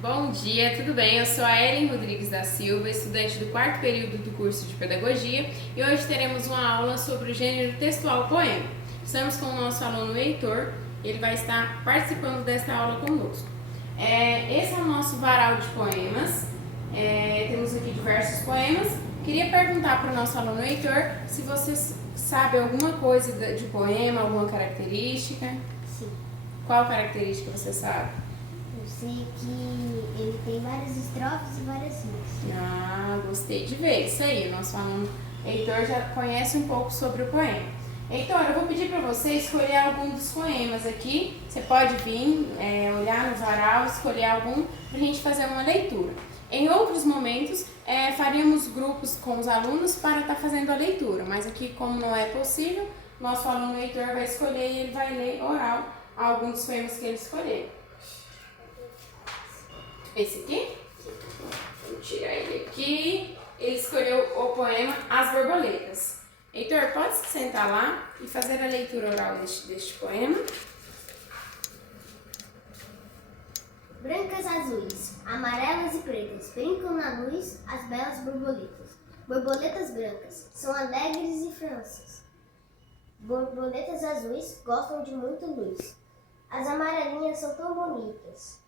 Bom dia, tudo bem? Eu sou a Ellen Rodrigues da Silva, estudante do quarto período do curso de Pedagogia, e hoje teremos uma aula sobre o gênero textual poema. Estamos com o nosso aluno Heitor, ele vai estar participando desta aula conosco. Esse é o nosso varal de poemas, temos aqui diversos poemas. Queria perguntar para o nosso aluno Heitor se você sabe alguma coisa de poema, alguma característica. Sim. Qual característica você sabe? Eu sei que ele tem várias estrofes e várias rimas. Ah, gostei de ver. Isso aí, o nosso aluno Heitor já conhece um pouco sobre o poema. Heitor, eu vou pedir para você escolher algum dos poemas aqui. Você pode vir, olhar no varal, escolher algum para a gente fazer uma leitura. Em outros momentos, faríamos grupos com os alunos para estar fazendo a leitura, mas aqui, como não é possível, nosso aluno Heitor vai escolher e ele vai ler oral algum dos poemas que ele escolher. Esse aqui? Vou tirar ele aqui. Ele escolheu o poema As Borboletas. Heitor, pode se sentar lá e fazer a leitura oral deste poema. Brancas, azuis, amarelas e pretas, brincam na luz as belas borboletas. Borboletas brancas, são alegres e francas. Borboletas azuis gostam de muita luz. As amarelinhas são tão bonitas.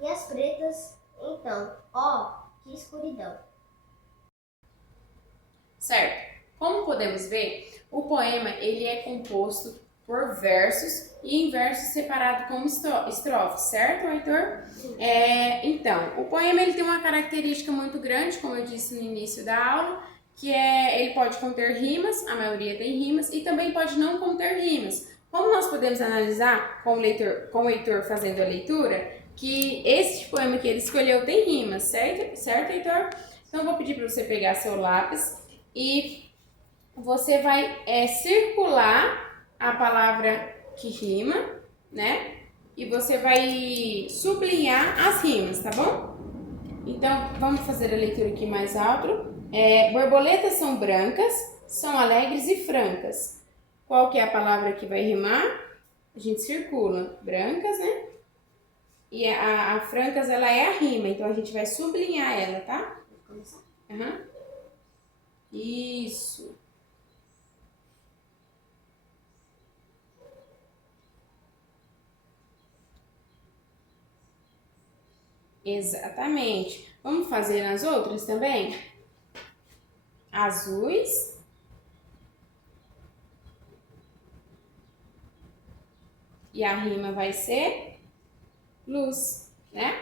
E as pretas, então, ó, que escuridão. Certo. Como podemos ver, o poema ele é composto por versos e em versos separados como estrofes, certo, Heitor? Sim. Então, o poema ele tem uma característica muito grande, como eu disse no início da aula, que ele pode conter rimas, a maioria tem rimas, e também pode não conter rimas. Como nós podemos analisar com o Heitor fazendo a leitura, que esse poema que ele escolheu tem rimas, certo, Heitor? Então, eu vou pedir para você pegar seu lápis e você vai circular a palavra que rima, né? E você vai sublinhar as rimas, tá bom? Então, vamos fazer a leitura aqui mais alto. Borboletas são brancas, são alegres e francas. Qual que é a palavra que vai rimar? A gente circula. Brancas, né? E a francas, ela é a rima, então a gente vai sublinhar ela, tá? Uhum. Isso. Exatamente. Vamos fazer nas outras também? Azuis. E a rima vai ser luz, né?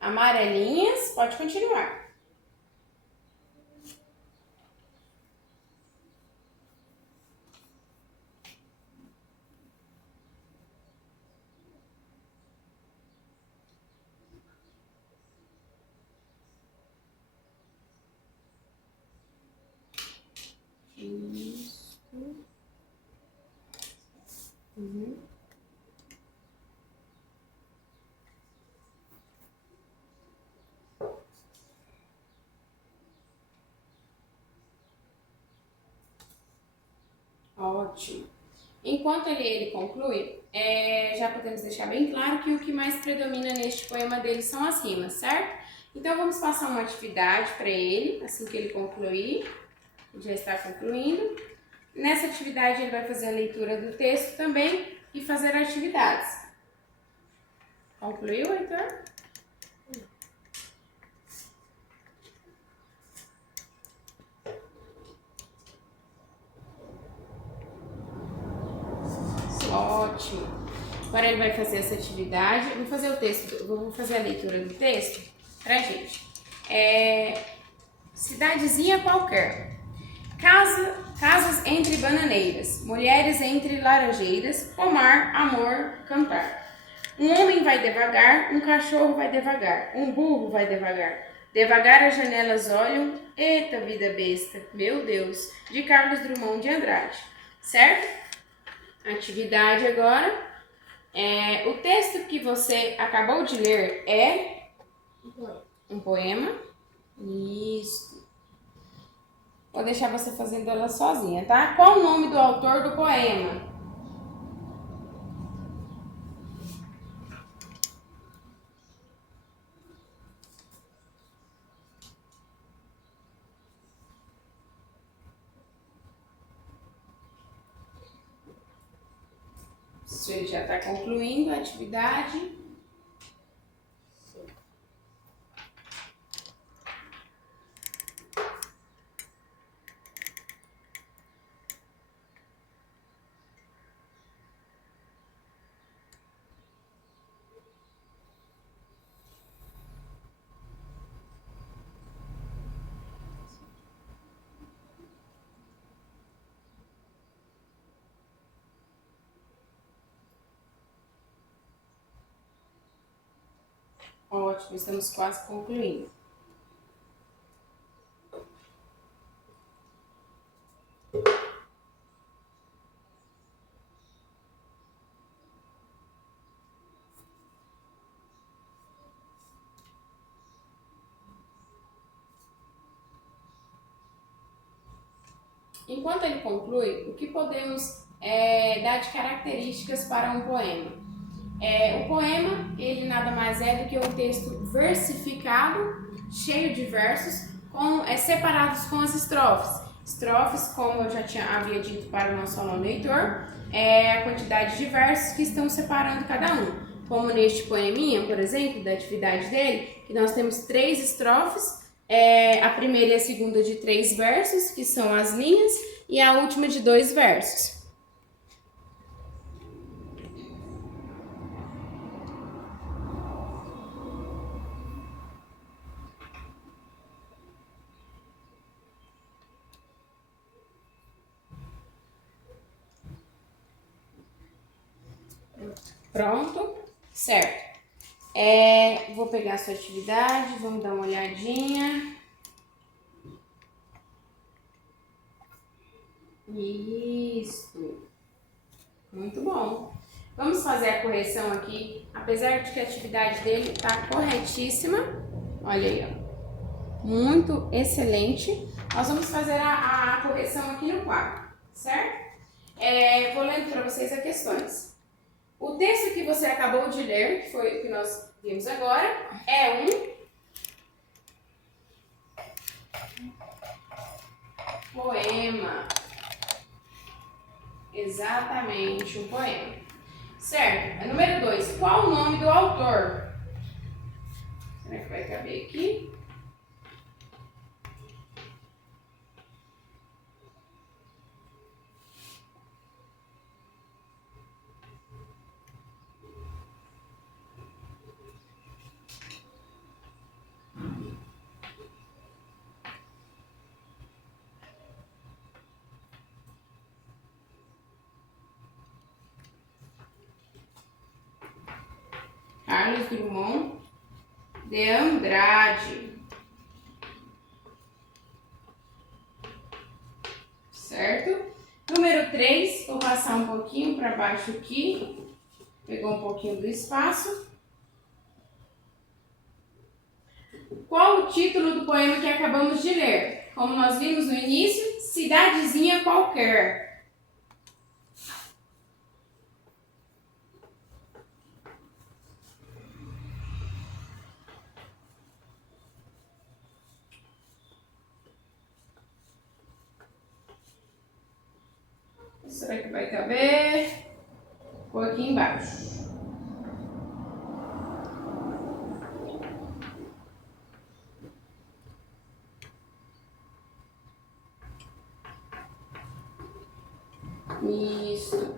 Amarelinhas, pode continuar. Isso. Uhum. Ótimo. Enquanto ele conclui, já podemos deixar bem claro que o que mais predomina neste poema dele são as rimas, certo? Então vamos passar uma atividade para ele, assim que ele concluir. Já está concluindo. Nessa atividade ele vai fazer a leitura do texto também e fazer atividades. Concluiu, Heitor? Ótimo. Agora ele vai fazer essa atividade. Vou fazer o texto, vou fazer a leitura do texto pra gente. Cidadezinha qualquer. Casas entre bananeiras, mulheres entre laranjeiras, pomar, amor, cantar. Um homem vai devagar, um cachorro vai devagar, um burro vai devagar. Devagar as janelas olham, eita vida besta, meu Deus, de Carlos Drummond de Andrade. Certo? Atividade agora. O texto que você acabou de ler é um poema. Isso. Vou deixar você fazendo ela sozinha, tá? Qual o nome do autor do poema? Isso, ele já está concluindo a atividade. Ótimo, estamos quase concluindo. Enquanto ele conclui, o que podemos dar de características para um poema? O poema, ele nada mais é do que um texto versificado, cheio de versos, separados com as estrofes. Estrofes, como eu já havia dito para o nosso aluno Heitor, é a quantidade de versos que estão separando cada um. Como neste poeminha, por exemplo, da atividade dele, que nós temos 3 estrofes, a primeira e a segunda de 3 versos, que são as linhas, e a última de 2 versos. Pronto? Certo. Vou pegar a sua atividade, vamos dar uma olhadinha. Isso. Muito bom. Vamos fazer a correção aqui, apesar de que a atividade dele está corretíssima. Olha aí, ó. Muito excelente. Nós vamos fazer a correção aqui no quadro, certo? Vou lendo para vocês as questões. O texto que você acabou de ler, que foi o que nós vimos agora, é um poema. Exatamente, um poema. Certo. Número 2. Qual o nome do autor? Será que vai caber aqui? Carlos Drummond de Andrade. Certo? Número 3, vou passar um pouquinho para baixo aqui. Pegou um pouquinho do espaço. Qual o título do poema que acabamos de ler? Como nós vimos no início, Cidadezinha Qualquer. Será que vai caber? Vou aqui embaixo. Isso.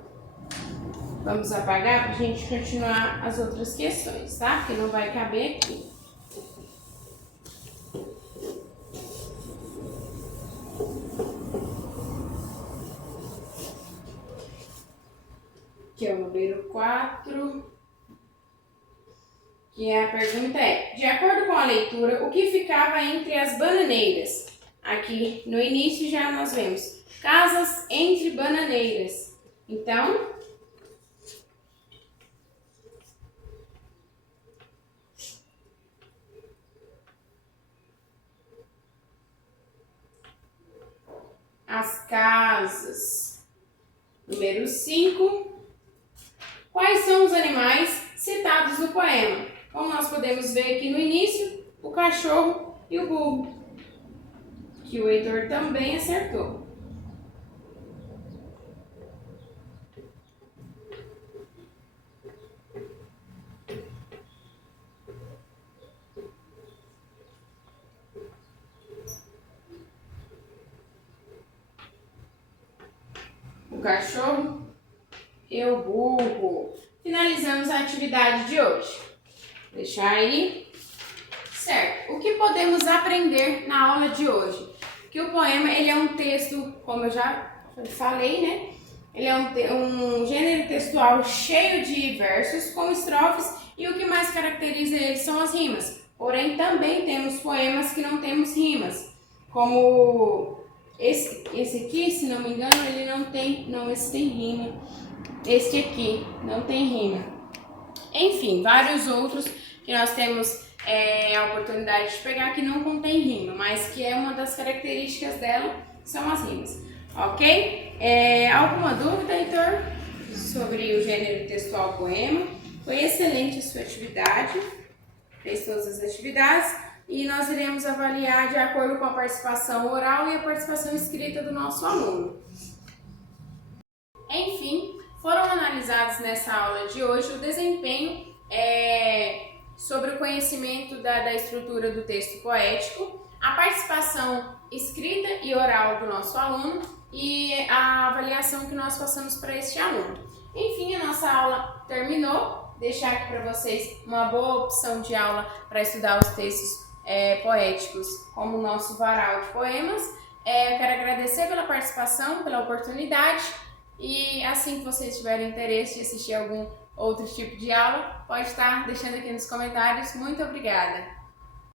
Vamos apagar para a gente continuar as outras questões, tá? Porque não vai caber aqui. Que é o número 4, que a pergunta é: de acordo com a leitura, o que ficava entre as bananeiras? Aqui no início já nós vemos casas entre bananeiras. Então, as casas. Número 5. Quais são os animais citados no poema? Como nós podemos ver aqui no início, o cachorro e o burro, que o Heitor também acertou. o cachorro e o burro. Finalizamos a atividade de hoje. Deixar aí. Certo. O que podemos aprender na aula de hoje? Que o poema ele é um texto, como eu já falei, né? Ele é um gênero textual cheio de versos com estrofes e o que mais caracteriza ele são as rimas. Porém, também temos poemas que não temos rimas, como esse aqui, se não me engano, ele esse tem rima. Este aqui não tem rima. Enfim, vários outros que nós temos a oportunidade de pegar que não contém rima, mas que é uma das características dela são as rimas. Ok? Alguma dúvida, Heitor, sobre o gênero textual poema? Foi excelente a sua atividade, fez todas as atividades e nós iremos avaliar de acordo com a participação oral e a participação escrita do nosso aluno. Enfim, foram analisados nessa aula de hoje o desempenho sobre o conhecimento da estrutura do texto poético, a participação escrita e oral do nosso aluno e a avaliação que nós passamos para este aluno. Enfim, a nossa aula terminou. Deixar aqui para vocês uma boa opção de aula para estudar os textos poéticos, como o nosso varal de poemas. Eu quero agradecer pela participação, pela oportunidade e assim que vocês tiverem interesse de assistir algum outro tipo de aula, pode estar deixando aqui nos comentários. Muito obrigada!